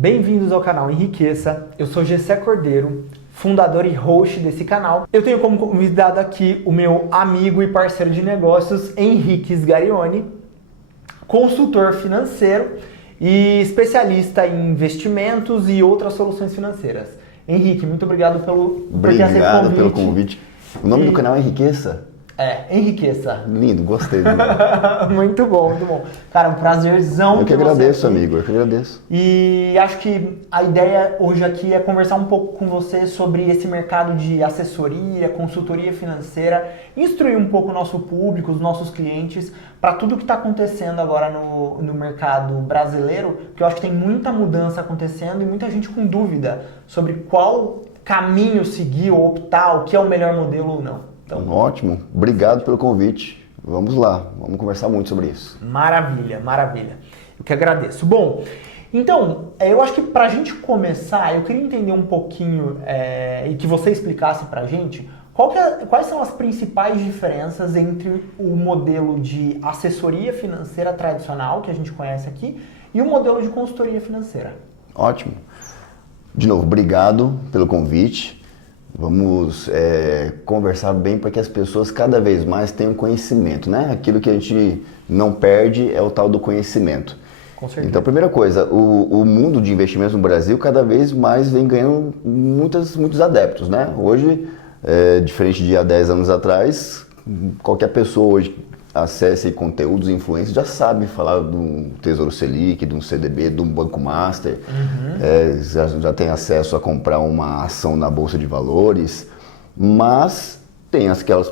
Bem-vindos ao canal Enriqueça, eu sou Gessé Cordeiro, fundador e host desse canal. Eu tenho como convidado aqui o meu amigo e parceiro de negócios, Henrique Sgarioni, consultor financeiro e especialista em investimentos e outras soluções financeiras. Henrique, muito obrigado por ter aceito o convite. Obrigado pelo convite. O nome do canal é Enriqueça? É, Enriqueça. Lindo, gostei. Muito bom, muito bom. Cara, um prazerzão. Eu que agradeço, amigo, eu que agradeço. E acho que a ideia hoje aqui é conversar um pouco com você sobre esse mercado de assessoria, consultoria financeira, instruir um pouco o nosso público, os nossos clientes, para tudo que está acontecendo agora no mercado brasileiro, porque eu acho que tem muita mudança acontecendo e muita gente com dúvida sobre qual caminho seguir ou optar, o que é o melhor modelo ou não. Então, ótimo, obrigado pelo convite. Vamos lá, vamos conversar muito sobre isso. Maravilha, maravilha. Eu que agradeço. Bom, então, eu acho que para a gente começar, eu queria entender um pouquinho e que você explicasse para a gente quais são as principais diferenças entre o modelo de assessoria financeira tradicional, que a gente conhece aqui, e o modelo de consultoria financeira. Ótimo. De novo, obrigado pelo convite. Vamos conversar bem para que as pessoas cada vez mais tenham conhecimento, né? Aquilo que a gente não perde é o tal do conhecimento. Com certeza. Então, primeira coisa, o mundo de investimentos no Brasil cada vez mais vem ganhando muitos adeptos, né? Hoje, diferente de há 10 anos atrás, qualquer pessoa hoje acesse conteúdos influentes já sabe falar do Tesouro Selic, de um CDB, de um Banco Master, já tem acesso a comprar uma ação na Bolsa de Valores, mas tem aquelas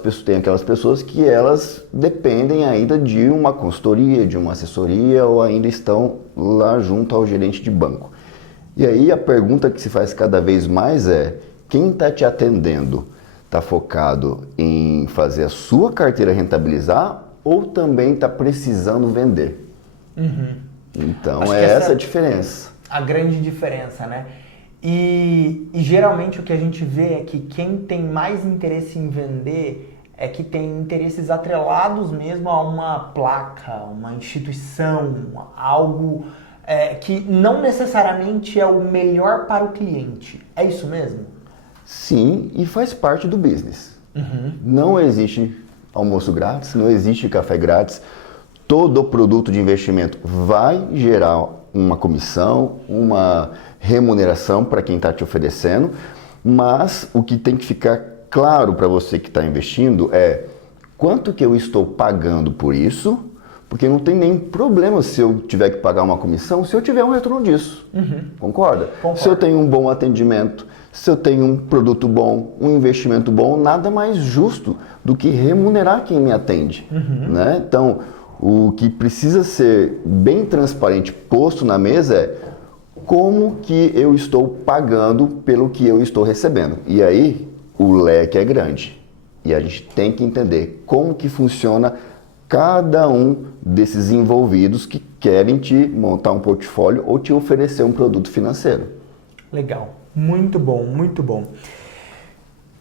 pessoas que elas dependem ainda de uma consultoria, de uma assessoria ou ainda estão lá junto ao gerente de banco. E aí a pergunta que se faz cada vez mais é, quem está te atendendo está focado em fazer a sua carteira rentabilizar ou também está precisando vender? Então acho é essa a diferença. A grande diferença, né? E geralmente o que a gente vê é que quem tem mais interesse em vender é que tem interesses atrelados mesmo a uma placa, uma instituição, algo que não necessariamente é o melhor para o cliente. É isso mesmo? Sim, e faz parte do business. Não existe almoço grátis, não existe café grátis. Todo produto de investimento vai gerar uma comissão, uma remuneração para quem está te oferecendo, mas o que tem que ficar claro para você que está investindo é quanto que eu estou pagando por isso, porque não tem nenhum problema se eu tiver que pagar uma comissão, se eu tiver um retorno disso. Concorda? Concordo. Se eu tenho um bom atendimento, se eu tenho um produto bom, um investimento bom, nada mais justo do que remunerar quem me atende. Né? Então, o que precisa ser bem transparente, posto na mesa é como que eu estou pagando pelo que eu estou recebendo. E aí, o leque é grande. E a gente tem que entender como que funciona cada um desses envolvidos que querem te montar um portfólio ou te oferecer um produto financeiro. Legal. Muito bom, muito bom.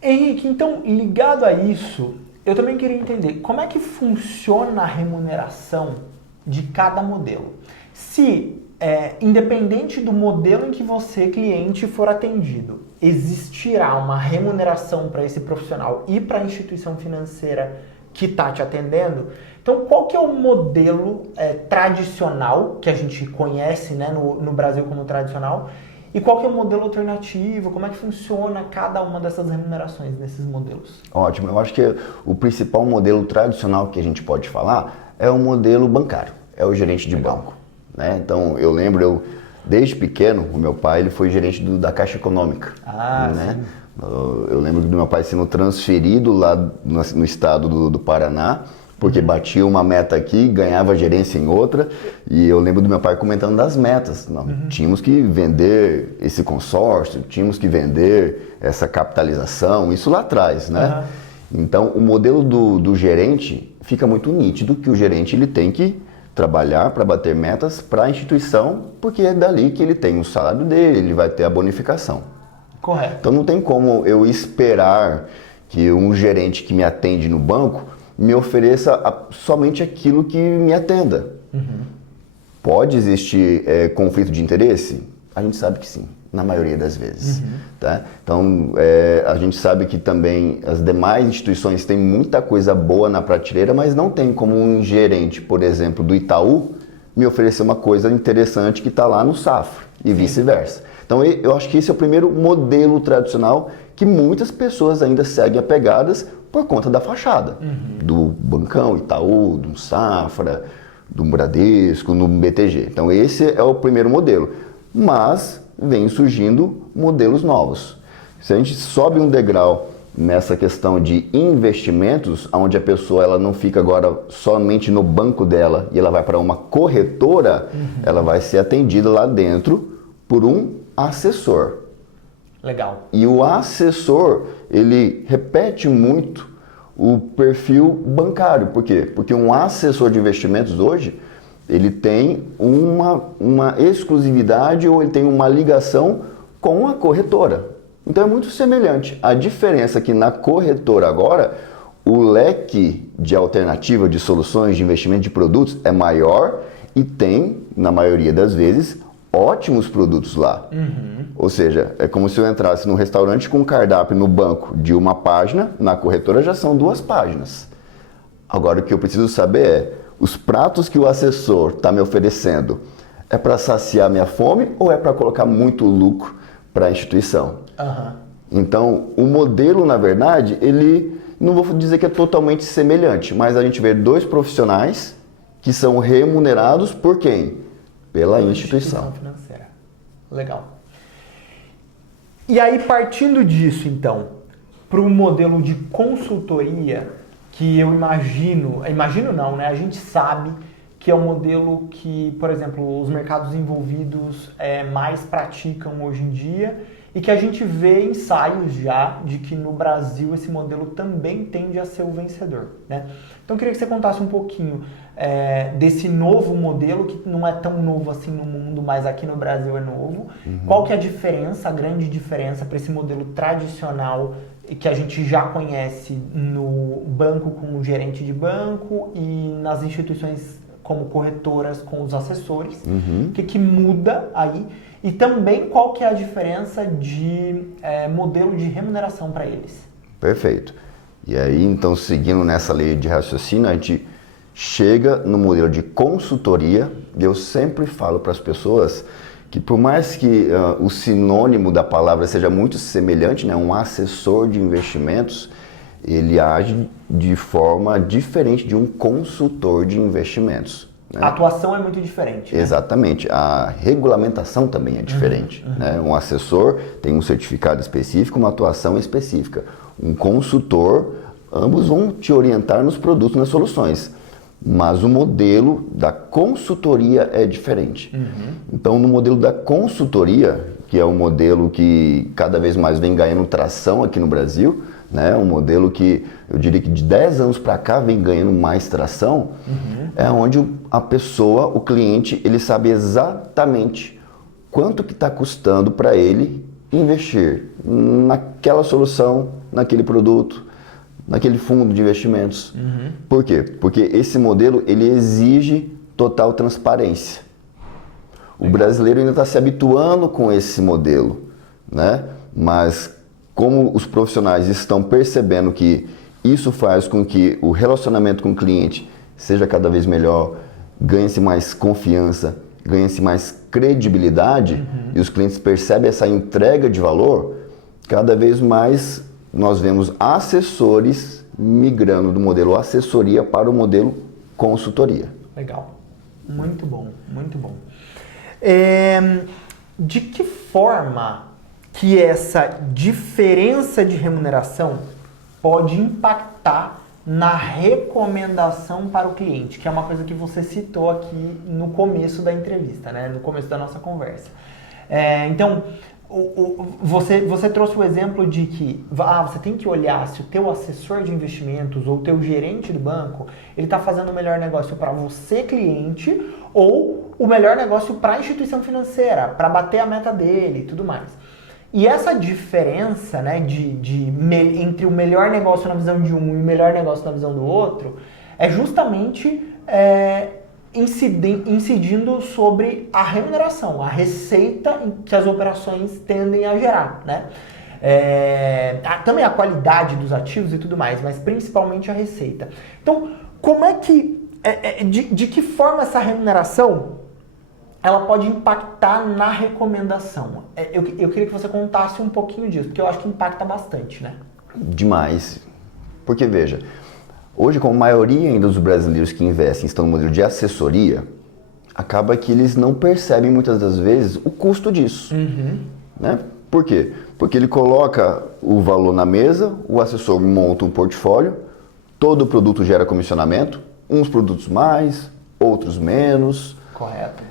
Henrique, então, ligado a isso, eu também queria entender como é que funciona a remuneração de cada modelo. Se, independente do modelo em que você, cliente, for atendido, existirá uma remuneração para esse profissional e para a instituição financeira que está te atendendo. Então, qual que é o modelo tradicional, que a gente conhece, né, no Brasil como tradicional, e qual que é o modelo alternativo? Como é que funciona cada uma dessas remunerações nesses modelos? Ótimo, eu acho que o principal modelo tradicional que a gente pode falar é o modelo bancário, é o gerente de banco. Né? Então, eu lembro, desde pequeno, o meu pai ele foi gerente da Caixa Econômica. Né? Eu lembro do meu pai sendo transferido lá no estado do Paraná, porque batia uma meta aqui, ganhava gerência em outra, e eu lembro do meu pai comentando das metas. Tínhamos que vender esse consórcio, tínhamos que vender essa capitalização, isso lá atrás, né? Então, o modelo do gerente fica muito nítido que o gerente ele tem que trabalhar para bater metas para a instituição, porque é dali que ele tem o salário dele, ele vai ter a bonificação. Correto. Então, não tem como eu esperar que um gerente que me atende no banco me ofereça somente aquilo que me atenda. Pode existir conflito de interesse? A gente sabe que sim, na maioria das vezes. Tá? Então, a gente sabe que também as demais instituições têm muita coisa boa na prateleira, mas não tem como um gerente, por exemplo, do Itaú, me oferecer uma coisa interessante que está lá no Safra e vice-versa. Então, eu acho que esse é o primeiro modelo tradicional que muitas pessoas ainda seguem apegadas por conta da fachada. Do Bancão, Itaú, do Safra, do Bradesco, no BTG. Então, esse é o primeiro modelo. Mas vem surgindo modelos novos. Se a gente sobe um degrau nessa questão de investimentos, onde a pessoa ela não fica agora somente no banco dela e ela vai para uma corretora, ela vai ser atendida lá dentro por um assessor. Legal. E o assessor, ele repete muito o perfil bancário. Por quê? Porque um assessor de investimentos hoje, ele tem uma exclusividade ou ele tem uma ligação com a corretora. Então é muito semelhante. A diferença é que na corretora agora, o leque de alternativa, de soluções, de investimento de produtos é maior e tem, na maioria das vezes, ótimos produtos lá. Ou seja, é como se eu entrasse num restaurante com um cardápio no banco de uma página, na corretora já são 2 páginas. Agora o que eu preciso saber é, os pratos que o assessor está me oferecendo é para saciar minha fome ou é para colocar muito lucro para a instituição? Então, o modelo, na verdade, ele, não vou dizer que é totalmente semelhante, mas a gente vê 2 profissionais que são remunerados por quem? Pela instituição financeira. Legal. E aí, partindo disso, então, para o modelo de consultoria, que eu imagino não, né? A gente sabe que é um modelo que, por exemplo, os mercados envolvidos mais praticam hoje em dia e que a gente vê ensaios já de que no Brasil esse modelo também tende a ser o vencedor, né? Então eu queria que você contasse um pouquinho desse novo modelo, que não é tão novo assim no mundo, mas aqui no Brasil é novo. Qual que é a diferença, a grande diferença para esse modelo tradicional que a gente já conhece no banco com o gerente de banco e nas instituições como corretoras com os assessores? O que muda aí? E também qual que é a diferença de modelo de remuneração para eles? Perfeito. E aí, então, seguindo nessa lei de raciocínio, a gente chega no modelo de consultoria. E eu sempre falo para as pessoas que por mais que o sinônimo da palavra seja muito semelhante, né, um assessor de investimentos, ele age de forma diferente de um consultor de investimentos. Né? A atuação é muito diferente. Né? Exatamente. A regulamentação também é diferente. Né? Um assessor tem um certificado específico, uma atuação específica. Um consultor, ambos vão te orientar nos produtos, nas soluções. Mas o modelo da consultoria é diferente. Então, no modelo da consultoria, que é um modelo que cada vez mais vem ganhando tração aqui no Brasil, né? Um modelo que eu diria que de 10 anos para cá vem ganhando mais tração, é onde a pessoa, o cliente, ele sabe exatamente quanto que está custando para ele investir naquela solução, naquele produto, naquele fundo de investimentos. Por quê? Porque esse modelo, ele exige total transparência. O brasileiro ainda está se habituando com esse modelo, né? Mas como os profissionais estão percebendo que isso faz com que o relacionamento com o cliente seja cada vez melhor, ganhe-se mais confiança, ganhe-se mais credibilidade, e os clientes percebem essa entrega de valor, cada vez mais nós vemos assessores migrando do modelo assessoria para o modelo consultoria. Legal. Muito bom, muito bom. De que forma que essa diferença de remuneração pode impactar na recomendação para o cliente, que é uma coisa que você citou aqui no começo da entrevista, né? No começo da nossa conversa. Então, você trouxe o exemplo de que você tem que olhar se o teu assessor de investimentos ou o teu gerente do banco, ele está fazendo o melhor negócio para você, cliente, ou o melhor negócio para a instituição financeira, para bater a meta dele e tudo mais. E essa diferença, né, entre o melhor negócio na visão de um e o melhor negócio na visão do outro é justamente incidindo sobre a remuneração, a receita que as operações tendem a gerar, né? Também a qualidade dos ativos e tudo mais, mas principalmente a receita. Então, como é que, de que forma essa remuneração ela pode impactar na recomendação? Eu queria que você contasse um pouquinho disso, porque eu acho que impacta bastante, né? Demais. Porque, veja, hoje, como a maioria ainda dos brasileiros que investem estão no modelo de assessoria, acaba que eles não percebem muitas das vezes o custo disso. Né? Por quê? Porque ele coloca o valor na mesa, o assessor monta um portfólio, todo produto gera comissionamento, uns produtos mais, outros menos. Correto.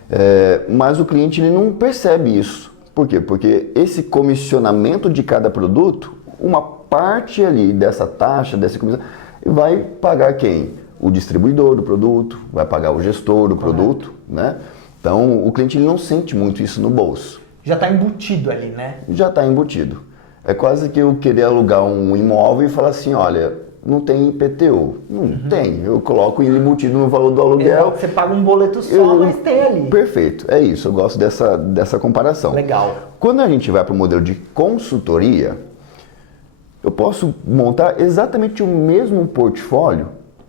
Mas o cliente ele não percebe isso. Por quê? Porque esse comissionamento de cada produto, uma parte ali dessa taxa, dessa comissão, vai pagar quem? O distribuidor do produto, vai pagar o gestor do produto, né? Então, o cliente ele não sente muito isso no bolso. Já está embutido ali, né? Já está embutido. É quase que eu querer alugar um imóvel e falar assim, olha, não tem IPTU. Não tem. Eu coloco ele embutido no valor do aluguel. Você paga um boleto só, mas tem ali. Perfeito. É isso. Eu gosto dessa comparação. Legal. Quando a gente vai para o modelo de consultoria, eu posso montar exatamente o mesmo portfólio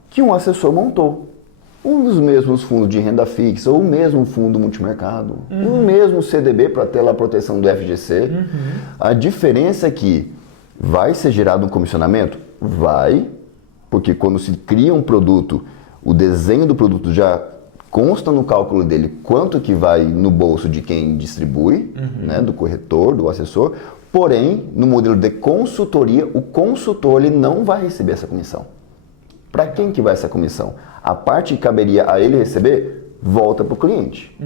que um assessor montou. Um dos mesmos fundos de renda fixa, ou o mesmo fundo multimercado, o mesmo CDB para ter lá a proteção do FGC. A diferença é que vai ser gerado um comissionamento? Vai, porque quando se cria um produto, o desenho do produto já consta no cálculo dele quanto que vai no bolso de quem distribui, né, do corretor, do assessor. Porém, no modelo de consultoria, o consultor ele não vai receber essa comissão. Para quem que vai essa comissão? A parte que caberia a ele receber, volta para o cliente.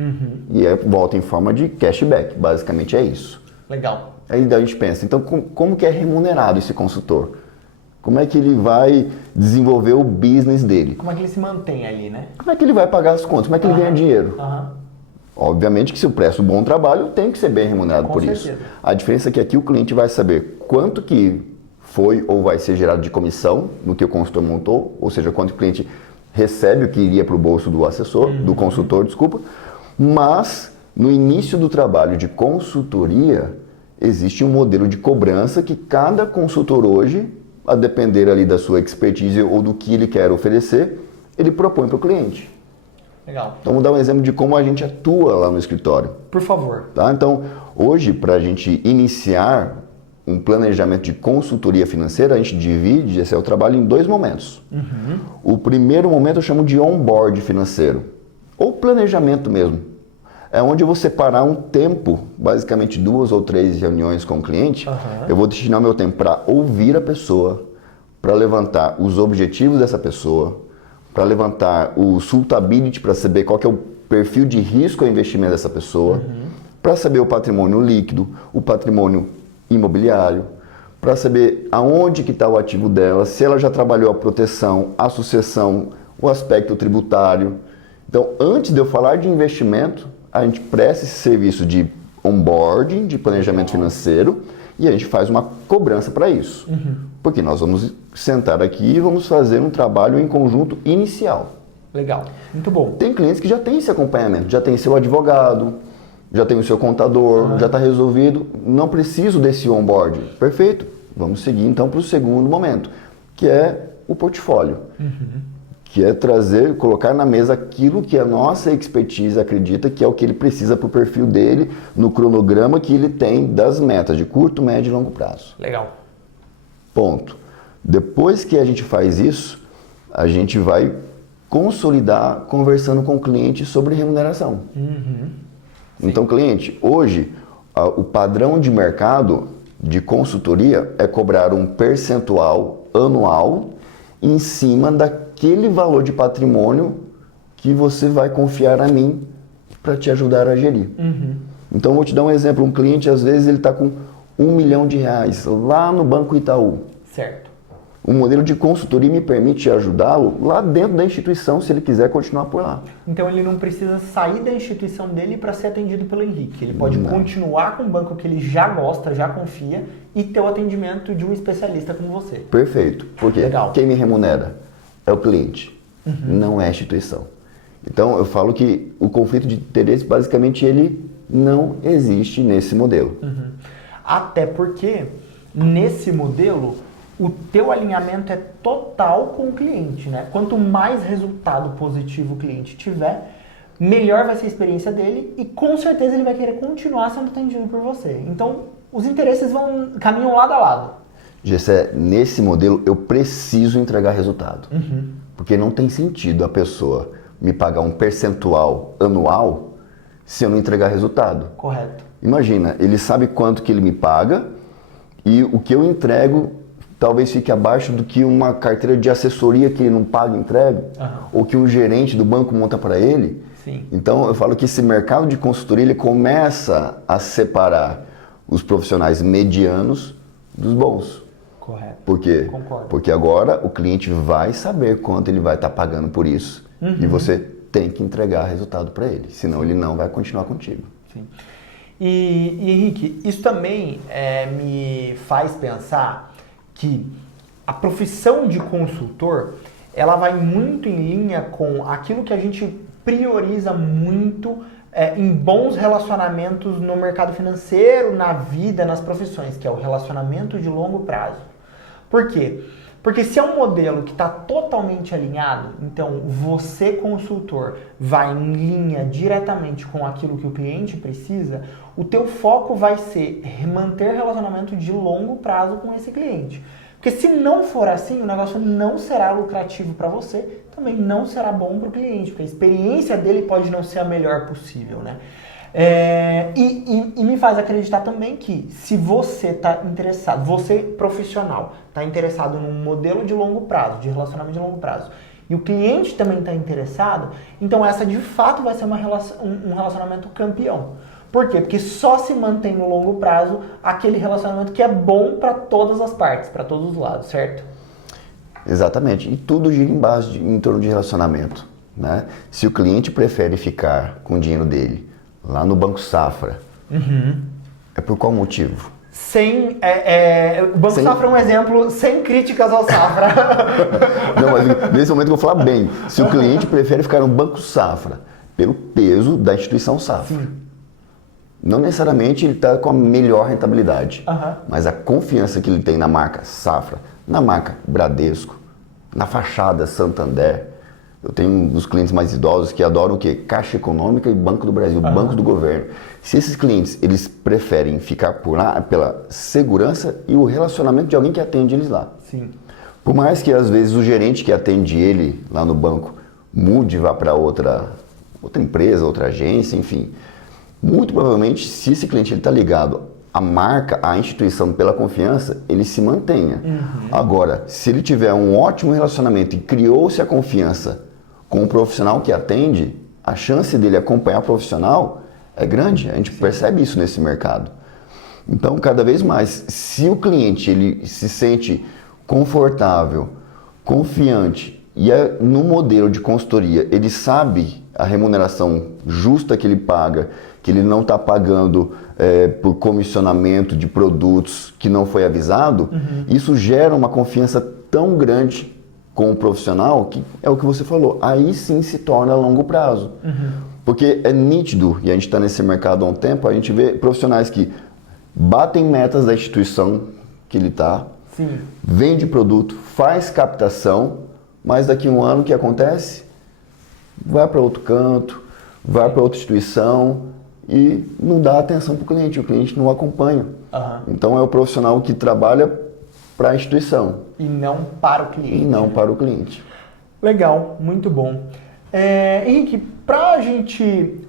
E volta em forma de cashback, basicamente é isso. Legal. Aí daí a gente pensa, então como que é remunerado esse consultor? Como é que ele vai desenvolver o business dele? Como é que ele se mantém ali, né? Como é que ele vai pagar as contas? Como é que ele ganha dinheiro? Aham. Obviamente que se eu presto um bom trabalho, tem que ser bem remunerado Com por certeza. isso. A diferença é que aqui o cliente vai saber quanto que foi ou vai ser gerado de comissão no que o consultor montou, ou seja, quanto o cliente recebe o que iria para o bolso do assessor, do consultor, desculpa. Mas no início do trabalho de consultoria, existe um modelo de cobrança que cada consultor hoje, a depender ali da sua expertise ou do que ele quer oferecer, ele propõe para o cliente. Legal. Então, vou dar um exemplo de como a gente atua lá no escritório. Por favor. Tá? Então, hoje, para a gente iniciar um planejamento de consultoria financeira, a gente divide esse trabalho em 2 momentos. O primeiro momento eu chamo de onboard financeiro, ou planejamento mesmo. É onde eu vou separar um tempo, basicamente 2 ou 3 reuniões com o cliente. Eu vou destinar meu tempo para ouvir a pessoa, para levantar os objetivos dessa pessoa, para levantar o suitability, para saber qual que é o perfil de risco ao investimento dessa pessoa, para saber o patrimônio líquido, o patrimônio imobiliário, para saber aonde que está o ativo dela, se ela já trabalhou a proteção, a sucessão, o aspecto tributário. Então, antes de eu falar de investimento, a gente presta esse serviço de onboarding, de planejamento financeiro, e a gente faz uma cobrança para isso. Porque nós vamos sentar aqui e vamos fazer um trabalho em conjunto inicial. Legal. Muito bom. Tem clientes que já têm esse acompanhamento, já tem seu advogado, já tem o seu contador, já está resolvido, não preciso desse onboard. Perfeito. Vamos seguir então para o segundo momento, que é o portfólio. Que é trazer, colocar na mesa aquilo que a nossa expertise acredita que é o que ele precisa para o perfil dele, no cronograma que ele tem das metas de curto, médio e longo prazo. Legal. Ponto. Depois que a gente faz isso, a gente vai consolidar conversando com o cliente sobre remuneração. Então, cliente, hoje, o padrão de mercado de consultoria é cobrar um percentual anual em cima daquele valor de patrimônio que você vai confiar a mim para te ajudar a gerir. Então, vou te dar um exemplo. Um cliente, às vezes, ele está com R$1 milhão lá no Banco Itaú. Certo. O modelo de consultoria me permite ajudá-lo lá dentro da instituição, se ele quiser continuar por lá. Então ele não precisa sair da instituição dele para ser atendido pelo Henrique. Ele pode continuar com o banco que ele já gosta, já confia e ter o atendimento de um especialista como você. Perfeito. Porque Legal. quem me remunera é o cliente, não é a instituição. Então, eu falo que o conflito de interesse, basicamente, ele não existe nesse modelo. Até porque, nesse modelo, o teu alinhamento é total com o cliente, né? Quanto mais resultado positivo o cliente tiver, melhor vai ser a experiência dele e com certeza ele vai querer continuar sendo atendido por você. Então, os interesses caminham lado a lado. Gessé, nesse modelo eu preciso entregar resultado. Porque não tem sentido a pessoa me pagar um percentual anual se eu não entregar resultado. Correto. Imagina, ele sabe quanto que ele me paga e o que eu entrego talvez fique abaixo do que uma carteira de assessoria que ele não paga e entrega, ou que um gerente do banco monta para ele. Sim. Então eu falo que esse mercado de consultoria ele começa a separar os profissionais medianos dos bons. Correto. Por quê? Concordo. Porque agora o cliente vai saber quanto ele vai estar pagando por isso. E você tem que entregar resultado para ele, senão ele não vai continuar contigo. Sim. E Henrique, isso também me faz pensar que a profissão de consultor, ela vai muito em linha com aquilo que a gente prioriza muito em bons relacionamentos no mercado financeiro, na vida, nas profissões, que é o relacionamento de longo prazo. Por quê? Porque se é um modelo que está totalmente alinhado, então você, consultor, vai em linha diretamente com aquilo que o cliente precisa, o teu foco vai ser manter relacionamento de longo prazo com esse cliente. Porque se não for assim, o negócio não será lucrativo para você, também não será bom para o cliente, porque a experiência dele pode não ser a melhor possível, né? E me faz acreditar também que se você está interessado, você profissional, está interessado num modelo de longo prazo, de relacionamento de longo prazo, e o cliente também está interessado, então essa de fato vai ser um relacionamento campeão. Por quê? Porque só se mantém no longo prazo aquele relacionamento que é bom para todas as partes, para todos os lados, certo? Exatamente. E tudo gira em torno de relacionamento, né? Se o cliente prefere ficar com o dinheiro dele lá no Banco Safra, é por qual motivo? O Banco Safra é um exemplo sem críticas ao Safra. Não, mas nesse momento eu vou falar bem. Se o cliente prefere ficar no Banco Safra pelo peso da instituição Safra. Sim. Não necessariamente ele está com a melhor rentabilidade, mas a confiança que ele tem na marca Safra, na marca Bradesco, na fachada Santander. Eu tenho um dos clientes mais idosos que adoram o quê? Caixa Econômica e Banco do Brasil, Banco do Governo. Se esses clientes, eles preferem ficar por lá pela segurança e o relacionamento de alguém que atende eles lá. Sim. Por mais que às vezes o gerente que atende ele lá no banco mude, vá para outra empresa, outra agência, enfim. Muito provavelmente, se esse cliente está ligado à marca, à instituição pela confiança, ele se mantenha. Agora, se ele tiver um ótimo relacionamento e criou-se a confiança com o profissional que atende, a chance dele acompanhar o profissional é grande. A gente percebe isso nesse mercado. Então, cada vez mais, se o cliente ele se sente confortável, confiante e no modelo de consultoria ele sabe a remuneração justa que ele paga, que ele não está pagando por comissionamento de produtos que não foi avisado, isso gera uma confiança tão grande com o profissional que é o que você falou, aí sim se torna a longo prazo. Porque é nítido, e a gente está nesse mercado há um tempo, a gente vê profissionais que batem metas da instituição que ele está, vende produto, faz captação, mas daqui a um ano o que acontece? Vai para outro canto, vai para outra instituição e não dá atenção para o cliente não acompanha. Então é o profissional que trabalha para a instituição. E não para o cliente. E não para o cliente. Legal, muito bom. Henrique, para a gente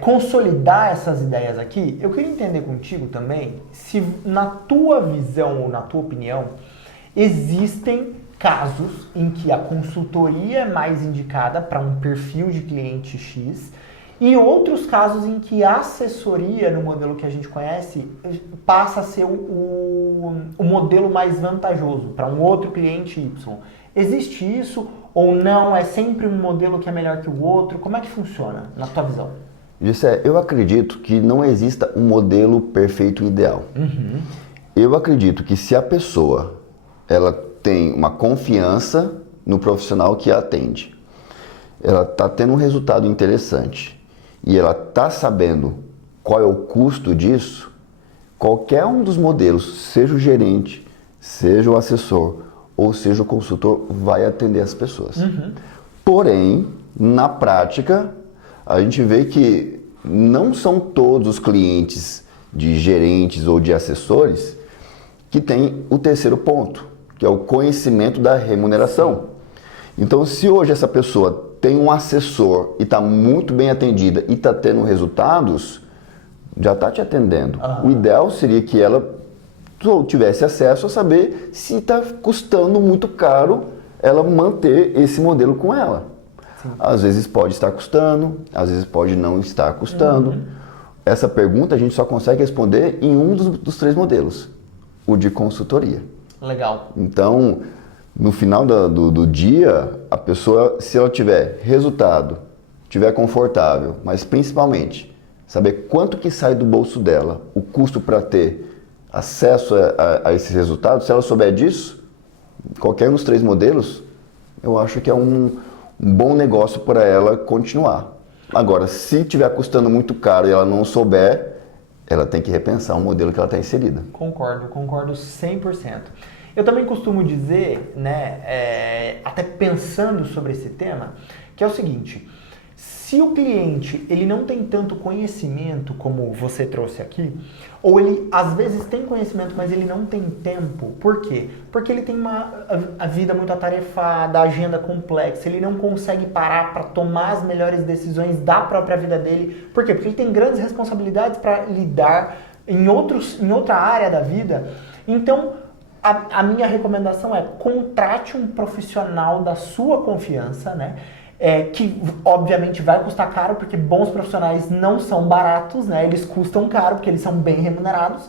consolidar essas ideias aqui, eu queria entender contigo também se na tua visão ou na tua opinião existem casos em que a consultoria é mais indicada para um perfil de cliente X e outros casos em que a assessoria, no modelo que a gente conhece, passa a ser o modelo mais vantajoso para um outro cliente Y. Existe isso ou não? É sempre um modelo que é melhor que o outro? Como é que funciona, na tua visão? Gessé, eu acredito que não exista um modelo perfeito e ideal. Eu acredito que se a pessoa ela tem uma confiança no profissional que a atende, ela está tendo um resultado interessante e ela está sabendo qual é o custo disso, qualquer um dos modelos, seja o gerente, seja o assessor ou seja o consultor, vai atender as pessoas. Porém, na prática, a gente vê que não são todos os clientes de gerentes ou de assessores que têm o terceiro ponto, que é o conhecimento da remuneração. Então, se hoje essa pessoa tem um assessor e está muito bem atendida e está tendo resultados, já está te atendendo. O ideal seria que ela tivesse acesso a saber se está custando muito caro ela manter esse modelo com ela. Sim. Às vezes pode estar custando, às vezes pode não estar custando. Essa pergunta a gente só consegue responder em um dos três modelos, o de consultoria. Legal. Então, no final do dia, a pessoa, se ela tiver resultado, tiver confortável, mas principalmente saber quanto que sai do bolso dela, o custo para ter acesso a esses resultados, se ela souber disso, qualquer um dos três modelos, eu acho que é um bom negócio para ela continuar. Agora, se estiver custando muito caro e ela não souber, ela tem que repensar o modelo que ela está inserida. Concordo 100%. Eu também costumo dizer, né, até pensando sobre esse tema, que é o seguinte: se o cliente ele não tem tanto conhecimento como você trouxe aqui, ou ele às vezes tem conhecimento, mas ele não tem tempo, por quê? Porque ele tem a vida muito atarefada, a agenda complexa, ele não consegue parar para tomar as melhores decisões da própria vida dele. Por quê? Porque ele tem grandes responsabilidades para lidar em outra área da vida. Então, a minha recomendação é: contrate um profissional da sua confiança, né? Que obviamente vai custar caro, porque bons profissionais não são baratos, né? Eles custam caro porque eles são bem remunerados,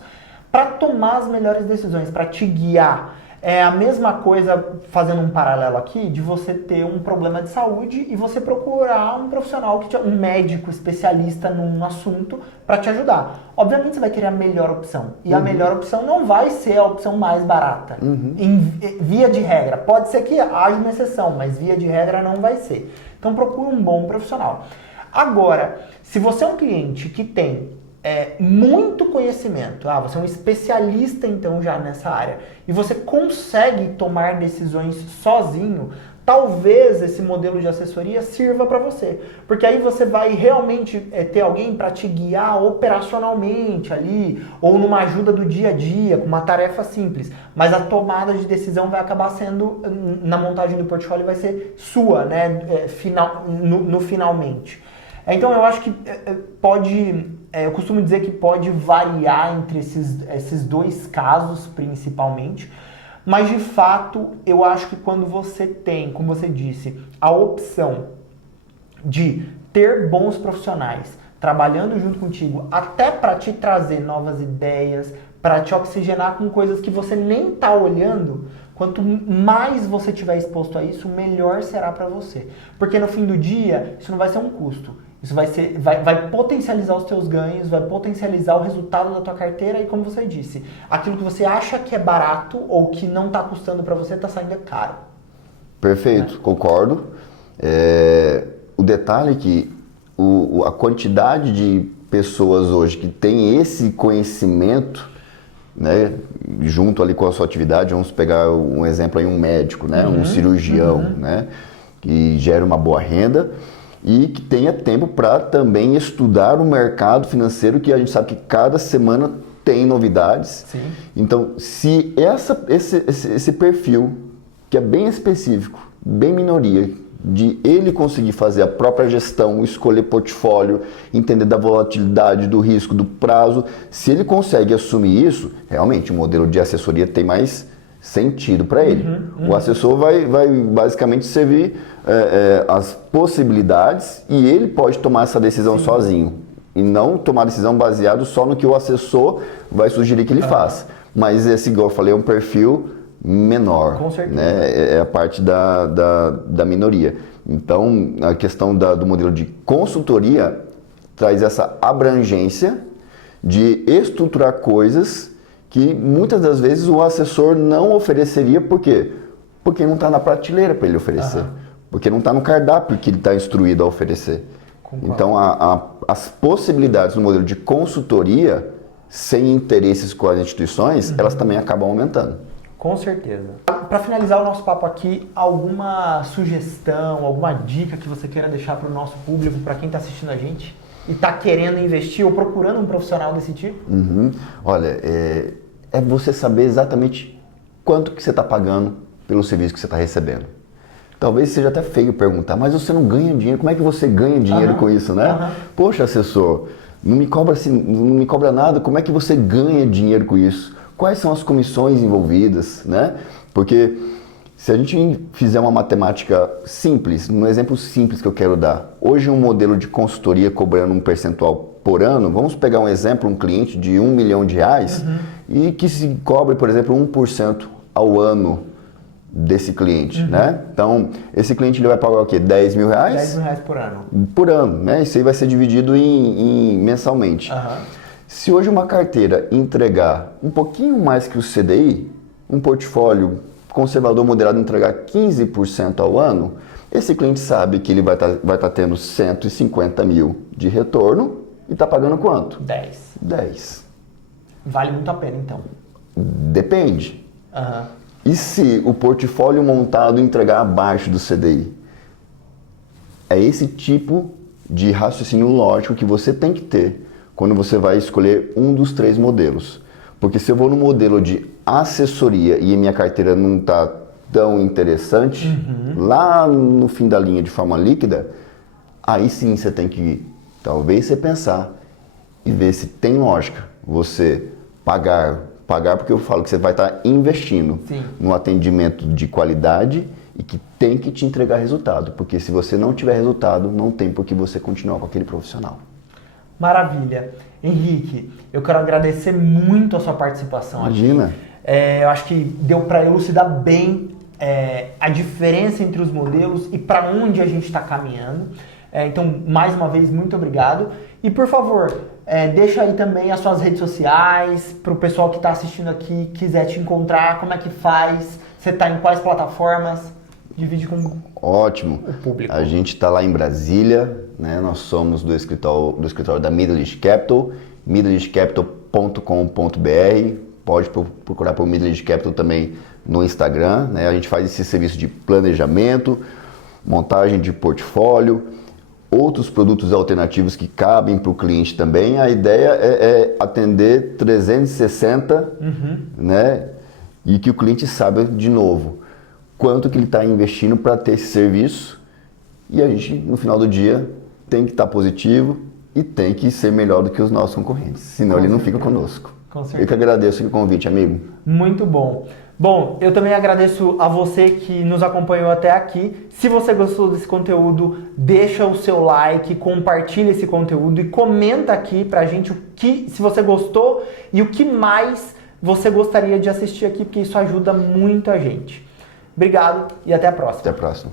para tomar as melhores decisões, para te guiar. É a mesma coisa, fazendo um paralelo aqui, de você ter um problema de saúde e você procurar um profissional, um médico especialista num assunto para te ajudar. Obviamente você vai querer a melhor opção. E a melhor opção não vai ser a opção mais barata. Via de regra. Pode ser que haja uma exceção, mas via de regra não vai ser. Então procure um bom profissional. Agora, se você é um cliente que tem muito conhecimento, você é um especialista então já nessa área, e você consegue tomar decisões sozinho, talvez esse modelo de assessoria sirva para você, porque aí você vai realmente ter alguém para te guiar operacionalmente ali, ou numa ajuda do dia a dia, com uma tarefa simples, mas a tomada de decisão vai acabar sendo, na montagem do portfólio, vai ser sua, né, finalmente. Então eu acho que eu costumo dizer que pode variar entre esses dois casos principalmente, mas de fato eu acho que quando você tem, como você disse, a opção de ter bons profissionais trabalhando junto contigo, até para te trazer novas ideias, para te oxigenar com coisas que você nem está olhando, quanto mais você estiver exposto a isso, melhor será para você. Porque no fim do dia, isso não vai ser um custo. Isso vai potencializar os teus ganhos, vai potencializar o resultado da tua carteira e, como você disse, aquilo que você acha que é barato ou que não está custando para você, está saindo caro. Perfeito, concordo. O detalhe é que a quantidade de pessoas hoje que tem esse conhecimento, né, junto ali com a sua atividade, vamos pegar um exemplo aí, um médico, né, um cirurgião, né, que gera uma boa renda e que tenha tempo para também estudar o mercado financeiro, que a gente sabe que cada semana tem novidades. Sim. Então, se esse perfil, que é bem específico, bem minoria, de ele conseguir fazer a própria gestão, escolher portfólio, entender da volatilidade, do risco, do prazo, se ele consegue assumir isso, realmente o modelo de assessoria tem mais sentido para ele. O assessor vai basicamente servir as possibilidades e ele pode tomar essa decisão sozinho e não tomar decisão baseado só no que o assessor vai sugerir que ele faça. Mas esse, igual eu falei, é um perfil menor, com certeza, né? É a parte da minoria. Então, a questão do modelo de consultoria traz essa abrangência de estruturar coisas que muitas das vezes o assessor não ofereceria. Por quê? Porque não está na prateleira para ele oferecer. Porque não está no cardápio que ele está instruído a oferecer. Concordo. Então, as possibilidades no modelo de consultoria, sem interesses com as instituições, elas também acabam aumentando. Com certeza. Para finalizar o nosso papo aqui, alguma sugestão, alguma dica que você queira deixar para o nosso público, para quem está assistindo a gente e está querendo investir ou procurando um profissional desse tipo? Olha, é você saber exatamente quanto que você está pagando pelo serviço que você está recebendo. Talvez seja até feio perguntar, mas você não ganha dinheiro, como é que você ganha dinheiro com isso, né? Poxa, assessor, não me cobra nada, como é que você ganha dinheiro com isso? Quais são as comissões envolvidas, né? Porque se a gente fizer uma matemática simples, um exemplo simples que eu quero dar, hoje um modelo de consultoria cobrando um percentual por ano, vamos pegar um exemplo, um cliente de R$1 milhão e que se cobre, por exemplo, 1% ao ano desse cliente, né? Então, esse cliente ele vai pagar o quê? R$10 mil? R$10 mil por ano. Por ano, né? Isso aí vai ser dividido mensalmente. Se hoje uma carteira entregar um pouquinho mais que o CDI, um portfólio conservador moderado entregar 15% ao ano, esse cliente sabe que ele vai estar tendo 150 mil de retorno e está pagando quanto? 10. Vale muito a pena, então. Depende. E se o portfólio montado entregar abaixo do CDI? É esse tipo de raciocínio lógico que você tem que ter quando você vai escolher um dos 3 modelos. Porque se eu vou no modelo de assessoria e a minha carteira não está tão interessante, lá no fim da linha de forma líquida, aí sim você tem que, talvez, você pensar e ver se tem lógica você pagar porque eu falo que você vai estar investindo no atendimento de qualidade e que tem que te entregar resultado. Porque se você não tiver resultado, não tem por que você continuar com aquele profissional. Maravilha. Henrique, eu quero agradecer muito a sua participação Imagina. aqui. Eu acho que deu para elucidar bem a diferença entre os modelos e para onde a gente está caminhando. Então, mais uma vez, muito obrigado. E, por favor, deixa aí também as suas redes sociais, para o pessoal que está assistindo aqui, quiser te encontrar, como é que faz, você está em quais plataformas, divide com Ótimo. o público. A gente está lá em Brasília, né? Nós somos do escritório da Middle East Capital, middleeastcapital.com.br. Pode procurar por Middle East Capital também no Instagram, né? A gente faz esse serviço de planejamento, montagem de portfólio, outros produtos alternativos que cabem para o cliente também. A ideia é atender 360, né? E que o cliente saiba, de novo, quanto que ele está investindo para ter esse serviço. E a gente, no final do dia, tem que estar positivo e tem que ser melhor do que os nossos concorrentes. Senão ele não fica conosco. Eu que agradeço o convite, amigo. Muito bom. Bom, eu também agradeço a você que nos acompanhou até aqui. Se você gostou desse conteúdo, deixa o seu like, compartilha esse conteúdo e comenta aqui pra gente se você gostou e o que mais você gostaria de assistir aqui, porque isso ajuda muito a gente. Obrigado e até a próxima. Até a próxima.